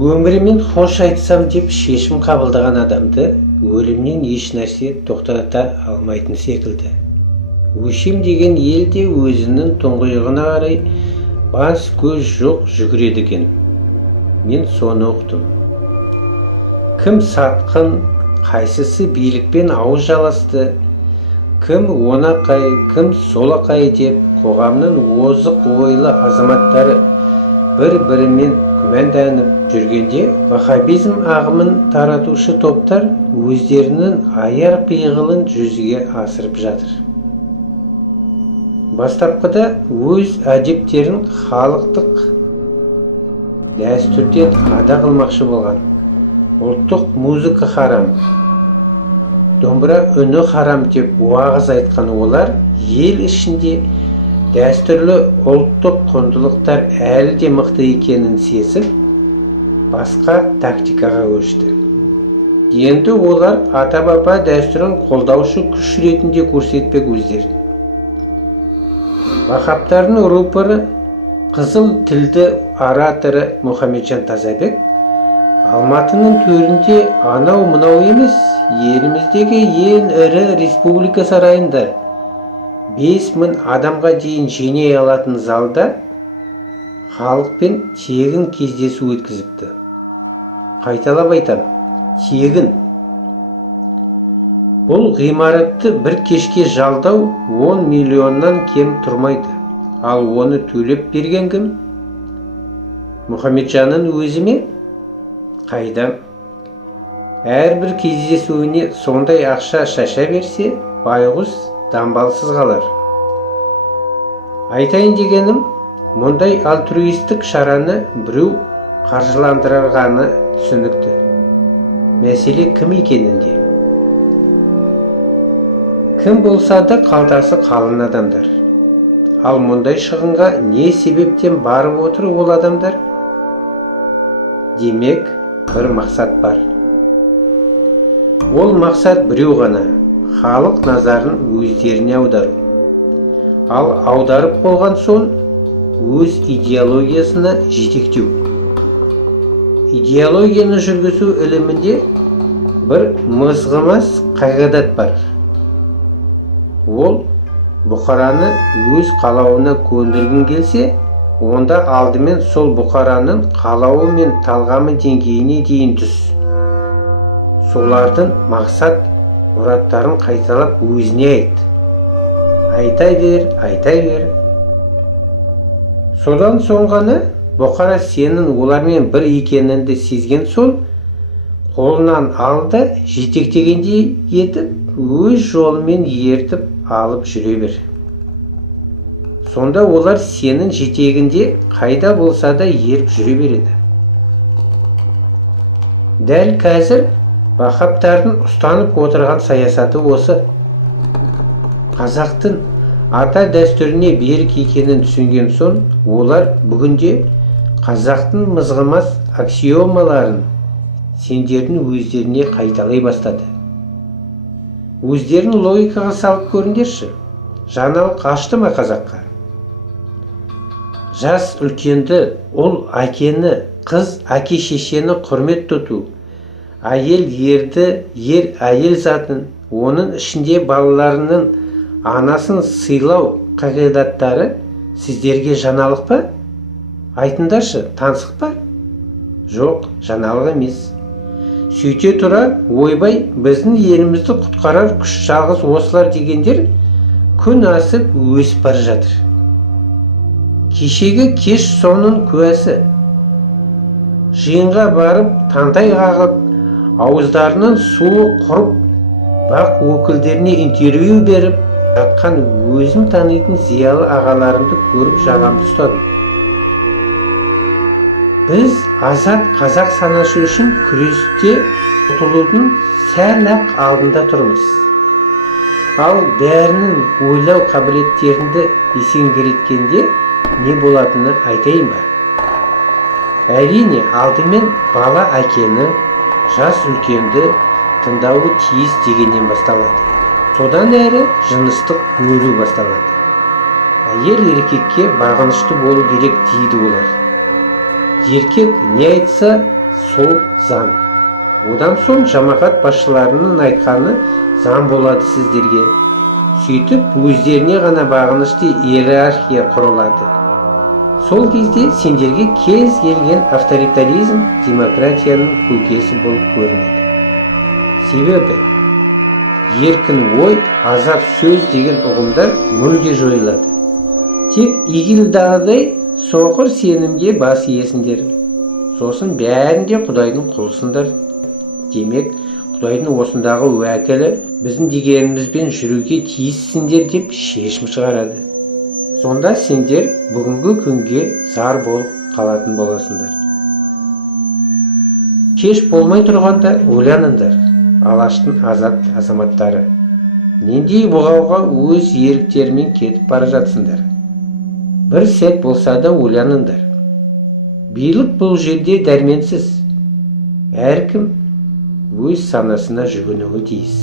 Өмірімен хош айтсам деп шешім қабылдаған адамды өлімнен еш нәрсе тоқтата алмайтын секілді. Өшем деген ел де өзінің тұңғиығына қарай бас көз жоқ жүгіреді екен. Мен соны ұқтым. Кім сатқын, қайсысы билікпен ауыз жаласты, кім онақай, кім солақай деп қоғамның озық ойлы азаматтары бір-бірімен күмәнданып жүргенде, ваххабизм ағымын таратушы топтар өздерінің аяр пиғылын жүзеге асырып жатыр. Бастапқыда өз әдептерін халықтық дәстүрден ада қылмақшы болған. Ұлттық музыка харам, домбыра үні харам деп уағыз айтқан олар ел ішінде дәстүрлі ұлттық құндылықтар әлі де мықты екенін сезіп, басқа тактикаға көшті. Енді олар ата-баба дәстүрін қолдаушы күш ретінде көрсетпек өздерін. Ваххабтардың рупоры, қызыл тілді ораторы Мұхамеджан Тазабек Алматының төрінде анау-мынау емес, еліміздегі ең ірі республика сарайында 5000 адамға дейін жинай алатын залда халықпен тегін кездесу өткізіпті. Қайталап айтам, тегін. Бұл ғимаратты бір кешке жалдау 10 миллионнан кем тұрмайды. Ал оны төлеп берген кім? Мұхамеджанның өзі ме? Қайдам? Әрбір кездесуіне сондай ақша шаша берсе, байғұс дамбалсыз қалар. Айтайын дегенім, мұндай альтруистік шараны біреу қаржыландырғаны түсінікті. Мәселе кім екенінде? Кім болса да қалтасы қалың адамдар. Ал мұндай шығынға не себептен барып отыр ол адамдар? Демек, бір мақсат бар. Ол мақсат біреу ғана, халық назарын өздеріне аудару. Ал аударып болған соң, өз идеологиясына жетектеу. Идеологияны жүргізу ілімінде бір мызғымас қағидат бар. Ол бұқараны өз қалауына көндіргің келсе, онда алдымен сол бұқараның қалауы мен талғамы деңгейіне дейін түс. Солардың мақсат мұраттарын қайталап өзіне айт. Айтай бер. Содан соң ғана бұқара сенің олармен бір екеніңді сезген соң, қолынан алды жетектегендей етіп, өз жолымен ертіп алып жүре бер. Сонда олар сенің жетегінде қайда болса да еріп жүре береді. Дәл қазір ваххабтардың ұстанып отырған саясаты осы. Қазақтың ата дәстүріне берік екенін түсінген соң, олар бүгінде қазақтың мызғымас аксиомаларын сендердің өздеріне қайталай бастады. Өздерін логикаға салып көріңдерші. Жаңалық ашты ма қазаққа? Жас үлкенді, ұл әкені, қыз әке-шешені құрмет тұту, әйел ерді, ер әйел затын, оның ішінде балаларының анасын сыйлау қағидаттары сіздерге жаңалық па? Айтыңдаршы, таңсық па? Жоқ, жаңалық емес. Сөйте тұра, ойбай, біздің елімізді құтқарар күш жалғыз осылар дегендер күн асып өсіп бара жатыр. Кешегі кеш соның куәсі. Жиынға барып, таңдай қағып, ауыздарынан суы құрып, бақ өкілдеріне интервью беріп, жатқан өзім танитын зиялы ағаларымды көріп жағамды ұстадым. Біз азат қазақ санашы үшін күресте ұтылудың сәл-ақ алдында тұрмыз. Ал бәрінің ойлау қабілеттерінде есеңгіреткенде не болатыны айтайын ба? Әрине, алдымен бала әкені, жас үлкенді тыңдауы тиіс дегеннен басталады. Содан әрі жыныстық өлу басталады. Әйел еркекке бағынышты болу керек дейді олар. Еркек не айтса, сол заң. Одан соң жамағат басшыларының айтқаны заң болады сіздерге. Сөйтіп өздеріне ғана бағынышты иерархия құрылады. Сол кезде сендерге кез келген авторитаризм демократияның көкесі болып көрінеді. Себебі еркін ой, азат сөз деген ұғымдар мүлде жойылады. Тек игілдағыдай соқыр сенімге бас иесіңдер. Сосын бәрінде Құдайдың құлысыңдар. Демек, Құдайдың осындағы уәкілі біздің дегенімізбен жүруге тиіссіңдер деп шешім шығарады. Сонда сендер бүгінгі күнге зар болып қалатын боласыңдар. Кеш болмай тұрғанда ойланыңдар, алаштың азат азаматтары. Нендей бұғауға өз еріктерімен кетіп бара жатсыңдар. Бір сәт болса да ойланыңдар. Билік бұл жерде дәрменсіз. Әркім өз санасына жүгінуі тиіс.